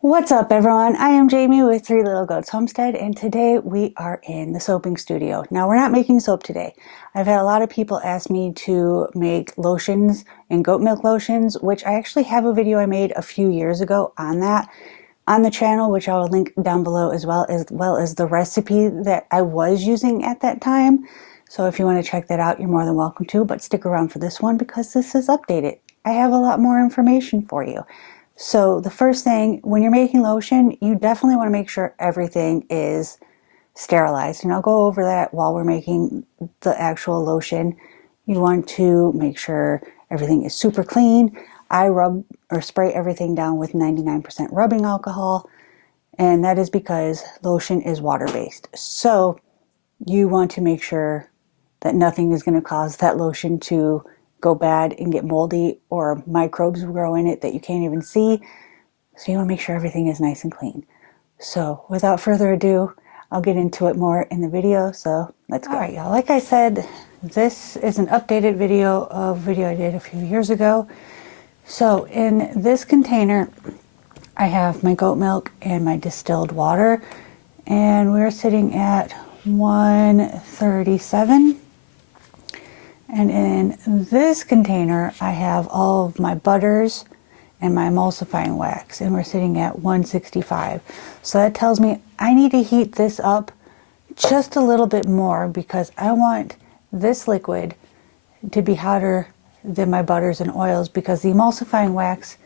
What's up, everyone? I am Jamie with Three Little Goats Homestead, and today we are in the soaping studio. Now, we're not making soap today. I've had a lot of people ask me to make lotions and goat milk lotions, which I actually have a video I made a few years ago on that on the channel, which I will link down below, as well as the recipe that I was using at that time. So if you want to check that out, you're more than welcome to, but stick around for this one because this is updated. I have a lot more information for you. So the first thing, when you're making lotion, you definitely want to make sure everything is sterilized. And I'll go over that while we're making the actual lotion. You want to make sure everything is super clean. I rub or spray everything down with 99% rubbing alcohol, and that is because lotion is water-based. So you want to make sure that nothing is going to cause that lotion to go bad and get moldy, or microbes grow in it that you can't even see. So you want to make sure everything is nice and clean. So without further ado, I'll get into it more in the video. So let's go. All right, y'all. Like I said, this is an updated video of a video I did a few years ago. So in this container, I have my goat milk and my distilled water, and we're sitting at 137. And in this container, I have all of my butters and my emulsifying wax, and we're sitting at 165. So that tells me I need to heat this up just a little bit more because I want this liquid to be hotter than my butters and oils, because the emulsifying wax,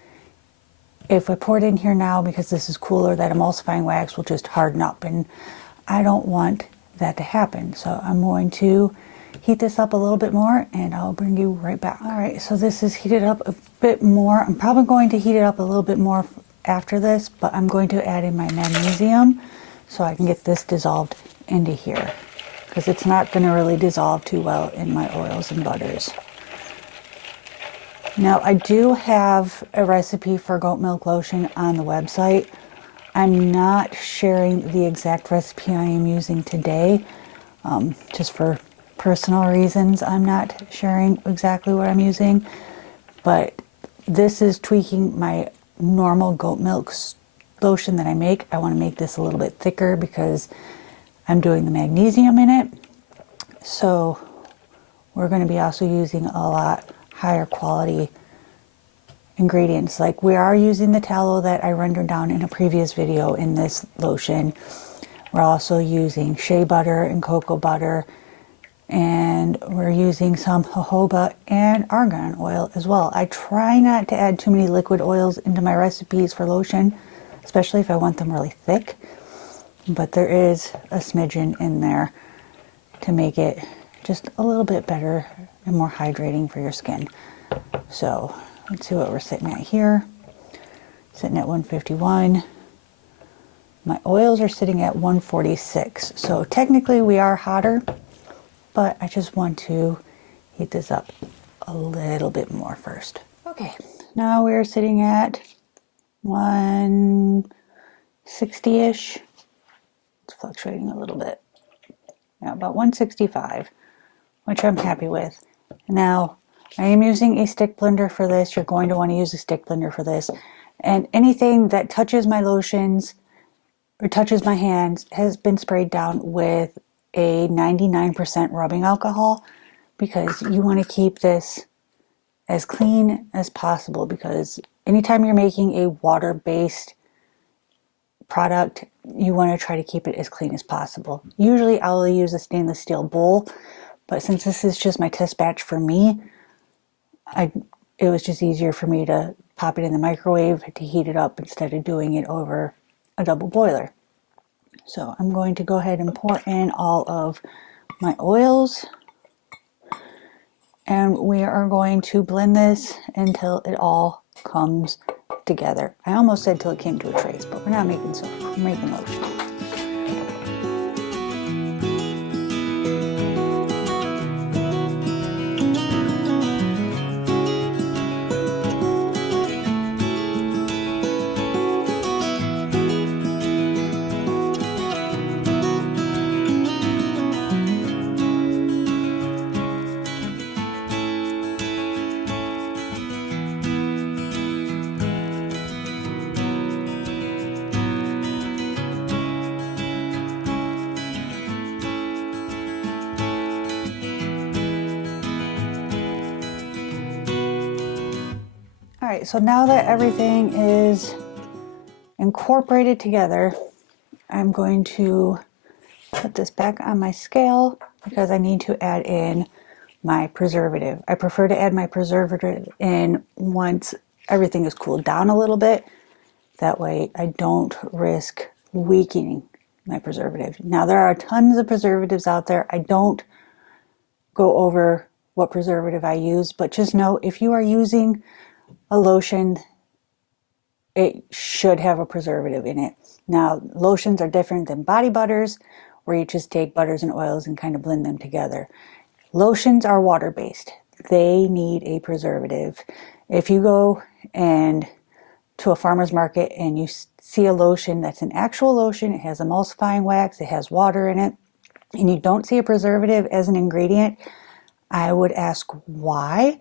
if I pour it in here now because this is cooler, that emulsifying wax will just harden up, and I don't want that to happen. So I'm going to heat this up a little bit more and I'll bring you right back. All right, so this is heated up a bit more. I'm probably going to heat it up a little bit more after this, but I'm going to add in my magnesium so I can get this dissolved into here, because it's not going to really dissolve too well in my oils and butters. Now, I do have a recipe for goat milk lotion on the website. I'm not sharing the exact recipe I am using today, just for personal reasons. I'm not sharing exactly what I'm using, but this is tweaking my normal goat milk lotion that I make. I want to make this a little bit thicker because I'm doing the magnesium in it. So we're going to be also using a lot higher quality ingredients. Like, we are using the tallow that I rendered down in a previous video in this lotion. We're also using shea butter and cocoa butter, and we're using some jojoba and argan oil as well. I try not to add too many liquid oils into my recipes for lotion, especially if I want them really thick, but there is a smidgen in there to make it just a little bit better and more hydrating for your skin. So let's see what we're sitting at here. Sitting at 151. My oils are sitting at 146. So technically we are hotter, but I just want to heat this up a little bit more first. Okay, now we're sitting at 160-ish. It's fluctuating a little bit. Yeah, about 165, which I'm happy with. Now, I am using a stick blender for this. You're going to want to use a stick blender for this. And anything that touches my lotions or touches my hands has been sprayed down with a 99% rubbing alcohol, because you want to keep this as clean as possible, because anytime you're making a water-based product, you want to try to keep it as clean as possible. Usually I'll use a stainless steel bowl, but since this is just my test batch for me, it was just easier for me to pop it in the microwave to heat it up instead of doing it over a double boiler. So I'm going to go ahead and pour in all of my oils, and we are going to blend this until it all comes together. I almost said till it came to a trace, but we're not making soap, we're making lotion. right, so now that everything is incorporated together, I'm going to put this back on my scale because I need to add in my preservative. I prefer to add my preservative in once everything is cooled down a little bit. That way I don't risk weakening my preservative. Now there are tons of preservatives out there. I don't go over what preservative I use, but just know if you are using a lotion, it should have a preservative in it. Now, lotions are different than body butters, where you just take butters and oils and kind of blend them together. Lotions are water-based. They need a preservative. If you go to a farmer's market and you see a lotion that's an actual lotion, it has emulsifying wax, it has water in it, and you don't see a preservative as an ingredient, I would ask why,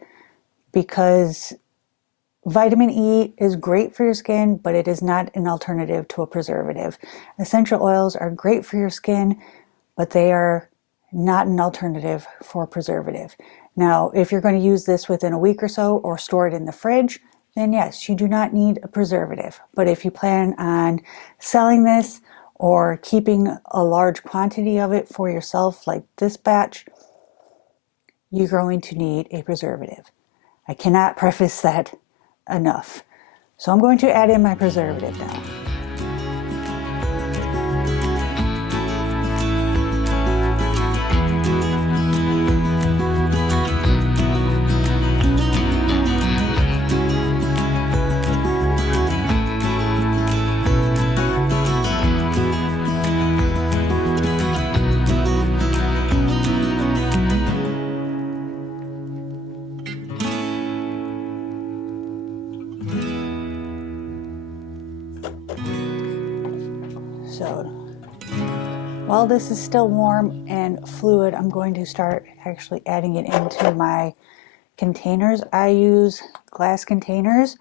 because vitamin E is great for your skin, but it is not an alternative to a preservative. Essential oils are great for your skin, but they are not an alternative for a preservative. Now, if you're going to use this within a week or so or store it in the fridge, then yes, you do not need a preservative. But if you plan on selling this or keeping a large quantity of it for yourself, like this batch, you're going to need a preservative. I cannot preface that enough. So I'm going to add in my preservative now. So while this is still warm and fluid, I'm going to start actually adding it into my containers. I use glass containers.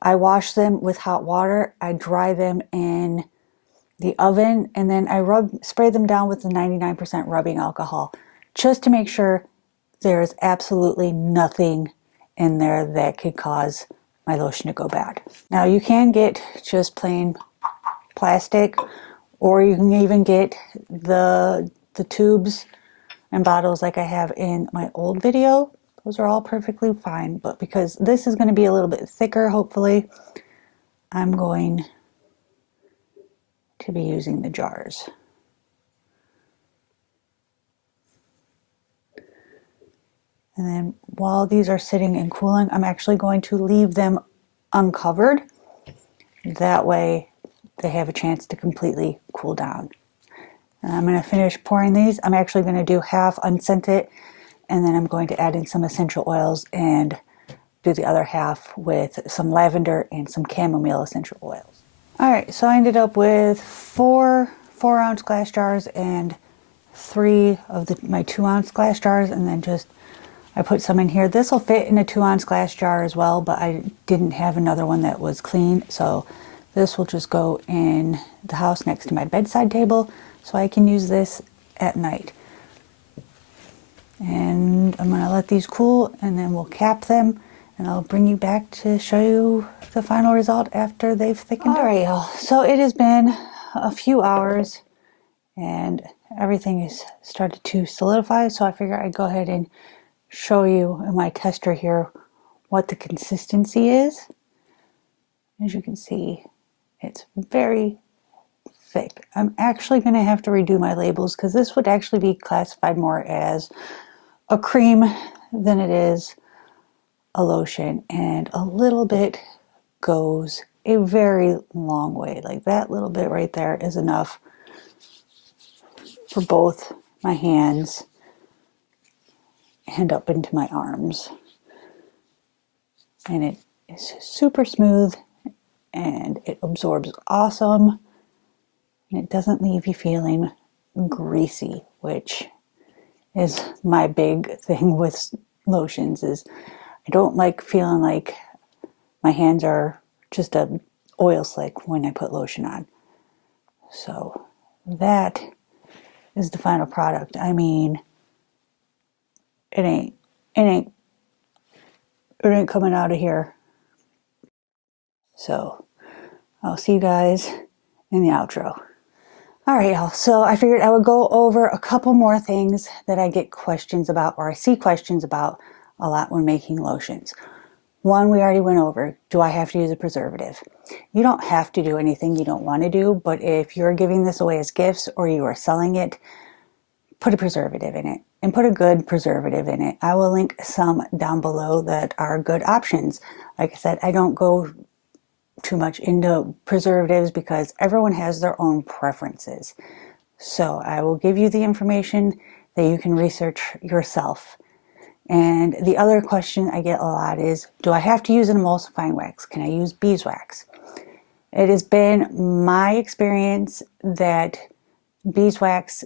I wash them with hot water. I dry them in the oven, and then I spray them down with the 99% rubbing alcohol just to make sure there's absolutely nothing in there that could cause my lotion to go bad. Now you can get just plain plastic, or you can even get the tubes and bottles like I have in my old video. Those are all perfectly fine, but because this is going to be a little bit thicker, hopefully, I'm going to be using the jars. And then while these are sitting and cooling, I'm actually going to leave them uncovered. That way they have a chance to completely cool down. And I'm going to finish pouring these. I'm actually going to do half unscented, and then I'm going to add in some essential oils and do the other half with some lavender and some chamomile essential oils. All right, so I ended up with four 4-ounce glass jars and 3 of my 2-ounce glass jars, and then I put some in here. This will fit in a 2-ounce glass jar as well, but I didn't have another one that was clean, so this will just go in the house next to my bedside table so I can use this at night. And I'm going to let these cool, and then we'll cap them, and I'll bring you back to show you the final result after they've thickened. All right, y'all. So it has been a few hours and everything has started to solidify, so I figured I'd go ahead and show you in my tester here what the consistency is. As you can see, it's very thick. I'm actually going to have to redo my labels because this would actually be classified more as a cream than it is a lotion, and a little bit goes a very long way. Like that little bit right there is enough for both my hands and up into my arms. And it is super smooth and it absorbs awesome, and it doesn't leave you feeling greasy, which is my big thing with lotions. Is I don't like feeling like my hands are just a oil slick when I put lotion on. So that is the final product. I mean, it ain't coming out of here So I'll see you guys in the outro. All right, y'all. So I figured I would go over a couple more things that I get questions about, or I see questions about a lot when making lotions. One, we already went over. Do I have to use a preservative? You don't have to do anything you don't want to do, but if you're giving this away as gifts or you are selling it, put a preservative in it, and put a good preservative in it. I will link some down below that are good options. Like I said, I don't go too much into preservatives because everyone has their own preferences. So I will give you the information that you can research yourself. And the other question I get a lot is, do I have to use an emulsifying wax? Can I use beeswax? It has been my experience that beeswax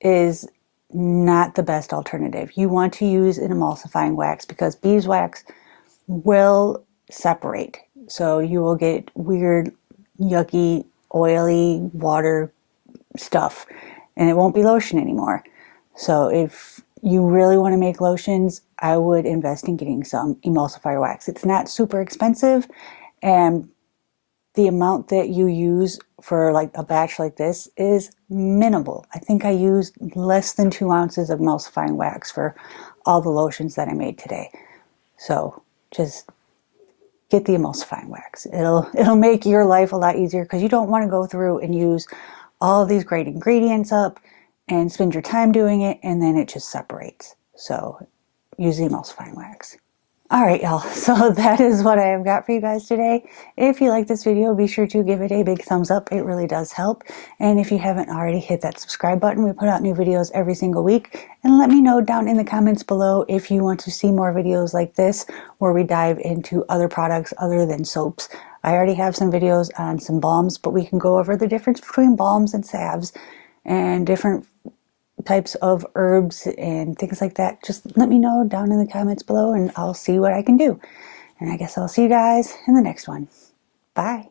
is not the best alternative. You want to use an emulsifying wax because beeswax will separate. So you will get weird, yucky, oily water stuff, and it won't be lotion anymore. So if you really want to make lotions, I would invest in getting some emulsifier wax. It's not super expensive, and the amount that you use for like a batch like this is minimal. I think I used less than 2 ounces of emulsifying wax for all the lotions that I made today. So just get the emulsifying wax. It'll make your life a lot easier because you don't want to go through and use all of these great ingredients up and spend your time doing it, and then it just separates. So use the emulsifying wax. All right, y'all. So that is what I have got for you guys today. If you like this video, be sure to give it a big thumbs up. It really does help. And if you haven't already, hit that subscribe button. We put out new videos every single week. And let me know down in the comments below if you want to see more videos like this where we dive into other products other than soaps. I already have some videos on some balms, but we can go over the difference between balms and salves and different types of herbs and things like that. Just let me know down in the comments below and I'll see what I can do. And I guess I'll see you guys in the next one. Bye.